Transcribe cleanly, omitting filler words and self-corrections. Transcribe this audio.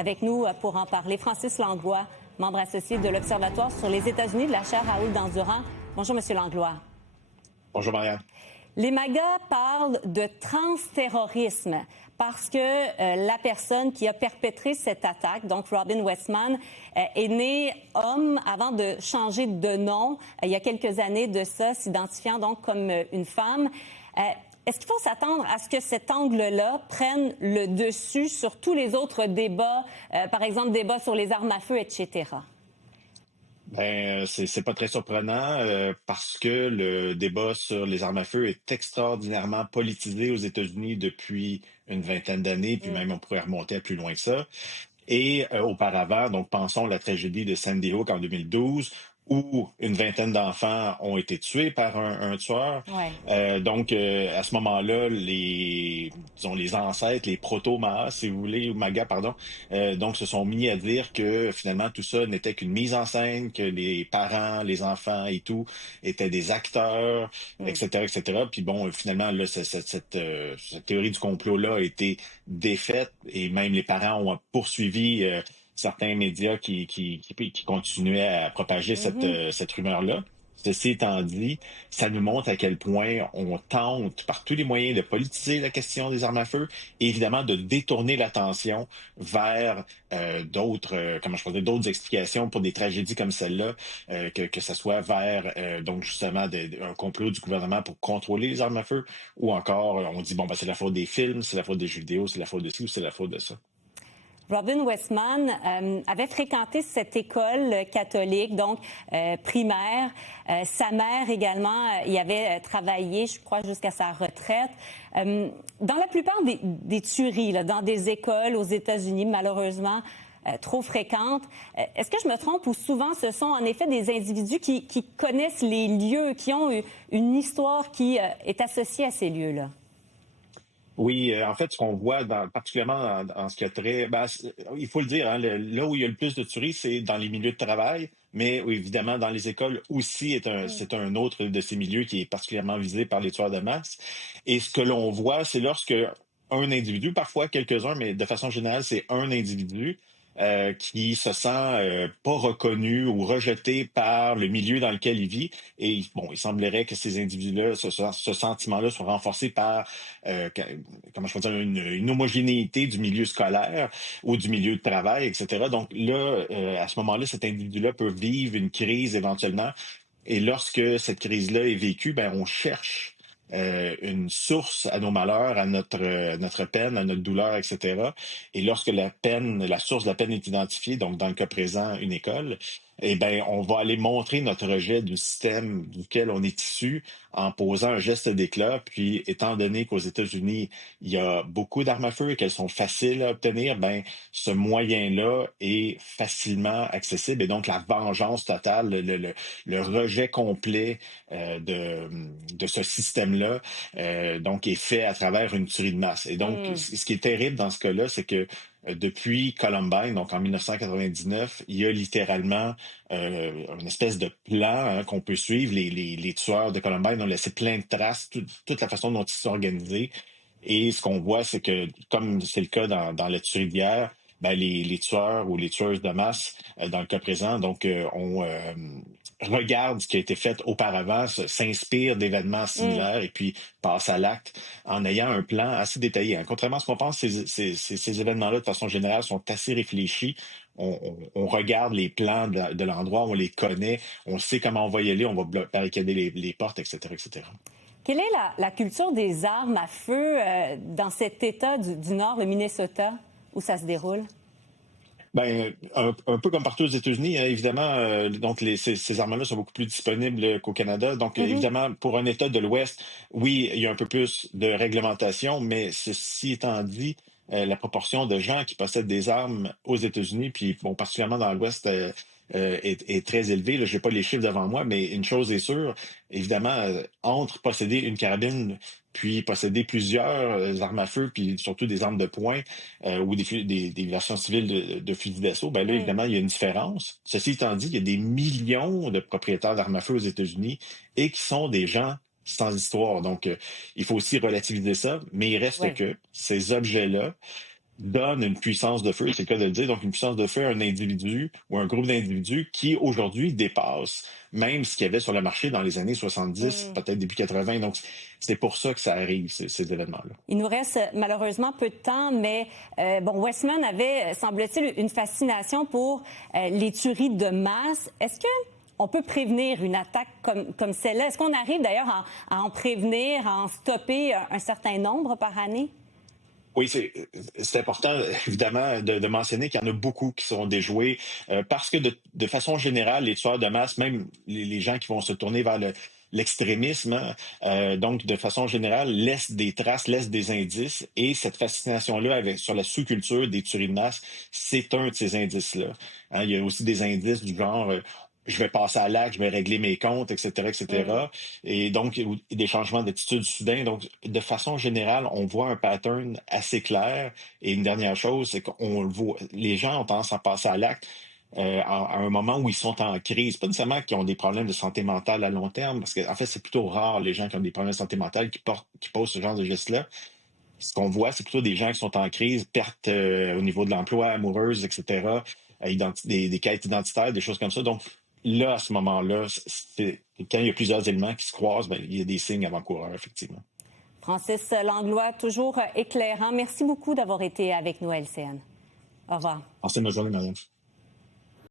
Avec nous pour en parler, Francis Langlois, membre associé de l'Observatoire sur les États-Unis de la chaire Raoul Dandurand. Bonjour, Monsieur Langlois. Bonjour, Marianne. Les MAGA parlent de transterrorisme parce que la personne qui a perpétré cette attaque, donc Robin Westman, est née homme avant de changer de nom il y a quelques années de ça, s'identifiant donc comme une femme. Est-ce qu'il faut s'attendre à ce que cet angle-là prenne le dessus sur tous les autres débats, par exemple débat sur les armes à feu, etc.? C'est pas très surprenant parce que le débat sur les armes à feu est extraordinairement politisé aux États-Unis depuis une vingtaine d'années, puis même on pourrait remonter à plus loin que ça. Et auparavant, donc pensons à la tragédie de Sandy Hook en 2012, où une vingtaine d'enfants ont été tués par un tueur. Ouais. À ce moment-là, les ancêtres, les proto-MAGA, si vous voulez, ou MAGA, pardon, donc se sont mis à dire que finalement tout ça n'était qu'une mise en scène, que les parents, les enfants et tout étaient des acteurs, etc., etc. Puis bon, finalement, là, cette théorie du complot-là a été défaite et même les parents ont poursuivi certains médias qui continuaient à propager cette rumeur-là. Ceci étant dit, ça nous montre à quel point on tente par tous les moyens de politiser la question des armes à feu et évidemment de détourner l'attention vers d'autres explications pour des tragédies comme celle-là, que ce soit vers donc justement un complot du gouvernement pour contrôler les armes à feu, ou encore on dit c'est la faute des films, c'est la faute des jeux vidéo, c'est la faute de ci ou c'est la faute de ça. Robin Westman avait fréquenté cette école catholique, donc primaire. Sa mère également y avait travaillé, je crois, jusqu'à sa retraite. Dans la plupart des tueries, là, dans des écoles aux États-Unis, malheureusement, trop fréquentes, est-ce que je me trompe ou souvent ce sont en effet des individus qui connaissent les lieux, qui ont une histoire qui est associée à ces lieux-là? Oui, en fait, ce qu'on voit particulièrement en ce qui a trait, il faut le dire, hein, là où il y a le plus de tueries, c'est dans les milieux de travail, mais oui, évidemment, dans les écoles aussi, c'est un autre de ces milieux qui est particulièrement visé par les tueurs de masse. Et ce que l'on voit, c'est lorsque un individu, parfois quelques-uns, mais de façon générale, c'est un individu qui se sent pas reconnu ou rejeté par le milieu dans lequel il vit. Et bon, il semblerait que ces individus-là, ce sentiment-là soit renforcé par, comment je peux dire, une homogénéité du milieu scolaire ou du milieu de travail, etc. Donc là, à ce moment-là, cet individu-là peut vivre une crise éventuellement. Et lorsque cette crise-là est vécue, on cherche une source à nos malheurs, à notre peine, à notre douleur, etc. Et lorsque la source de la peine est identifiée, donc dans le cas présent, une école, on va aller montrer notre rejet du système duquel on est issu en posant un geste d'éclat. Puis, étant donné qu'aux États-Unis, il y a beaucoup d'armes à feu et qu'elles sont faciles à obtenir, ce moyen-là est facilement accessible. Et donc, la vengeance totale, le rejet complet de ce système-là, donc est fait à travers une tuerie de masse. Et donc, ce qui est terrible dans ce cas-là, c'est que depuis Columbine, donc en 1999, il y a littéralement une espèce de plan qu'on peut suivre. Les tueurs de Columbine ont laissé plein de traces, toute la façon dont ils se sont organisés. Et ce qu'on voit, c'est que, comme c'est le cas dans la tuerie d'hier, les tueurs ou les tueuses de masse, dans le cas présent, donc regardent ce qui a été fait auparavant, s'inspirent d'événements similaires et puis passent à l'acte en ayant un plan assez détaillé. Hein. Contrairement à ce qu'on pense, ces événements-là, de façon générale, sont assez réfléchis. On regarde les plans de l'endroit, on les connaît, on sait comment on va y aller, on va barricader les portes, etc., etc. Quelle est la culture des armes à feu dans cet État du Nord, le Minnesota, où ça se déroule? Un peu comme partout aux États-Unis, hein, évidemment, donc ces armes-là sont beaucoup plus disponibles qu'au Canada. Donc, évidemment, pour un État de l'Ouest, oui, il y a un peu plus de réglementation, mais ceci étant dit, la proportion de gens qui possèdent des armes aux États-Unis, puis particulièrement dans l'Ouest, est très élevée. Je n'ai pas les chiffres devant moi, mais une chose est sûre, évidemment, entre posséder une carabine puis posséder plusieurs armes à feu, puis surtout des armes de poing ou des versions civiles de fusils d'assaut, là, évidemment, il y a une différence. Ceci étant dit, il y a des millions de propriétaires d'armes à feu aux États-Unis et qui sont des gens sans histoire. Donc, il faut aussi relativiser ça, mais il reste que ces objets-là donne une puissance de feu, c'est le cas de le dire, donc une puissance de feu à un individu ou un groupe d'individus qui aujourd'hui dépasse même ce qu'il y avait sur le marché dans les années 70, Mm. peut-être début 80. Donc c'est pour ça que ça arrive, ces événements-là. Il nous reste malheureusement peu de temps, mais bon, Westman avait, semble-t-il, une fascination pour les tueries de masse. Est-ce que on peut prévenir une attaque comme celle-là? Est-ce qu'on arrive d'ailleurs à en prévenir, à en stopper un certain nombre par année? Oui, c'est important, évidemment, de mentionner qu'il y en a beaucoup qui sont déjoués parce que de façon générale, les tueurs de masse, même les gens qui vont se tourner vers l'extrémisme, hein, donc de façon générale, laissent des traces, laissent des indices, et cette fascination-là sur la sous-culture des tueries de masse, c'est un de ces indices-là. Hein, il y a aussi des indices du genre je vais passer à l'acte, je vais régler mes comptes, etc., Mm. etc. Et donc, des changements d'attitude soudains. Donc, de façon générale, on voit un pattern assez clair. Et une dernière chose, c'est qu'on le voit, les gens ont tendance à passer à l'acte à un moment où ils sont en crise. Pas nécessairement qu'ils ont des problèmes de santé mentale à long terme, parce qu'en fait, c'est plutôt rare les gens qui ont des problèmes de santé mentale qui posent ce genre de gestes-là. Ce qu'on voit, c'est plutôt des gens qui sont en crise, perte au niveau de l'emploi, amoureuse, etc., des quêtes identitaires, des choses comme ça. Donc, là, à ce moment-là, quand il y a plusieurs éléments qui se croisent, ben, il y a des signes avant-coureurs, effectivement. Francis Langlois, toujours éclairant. Merci beaucoup d'avoir été avec nous à LCN. Au revoir. Passez une bonne journée, Marianne.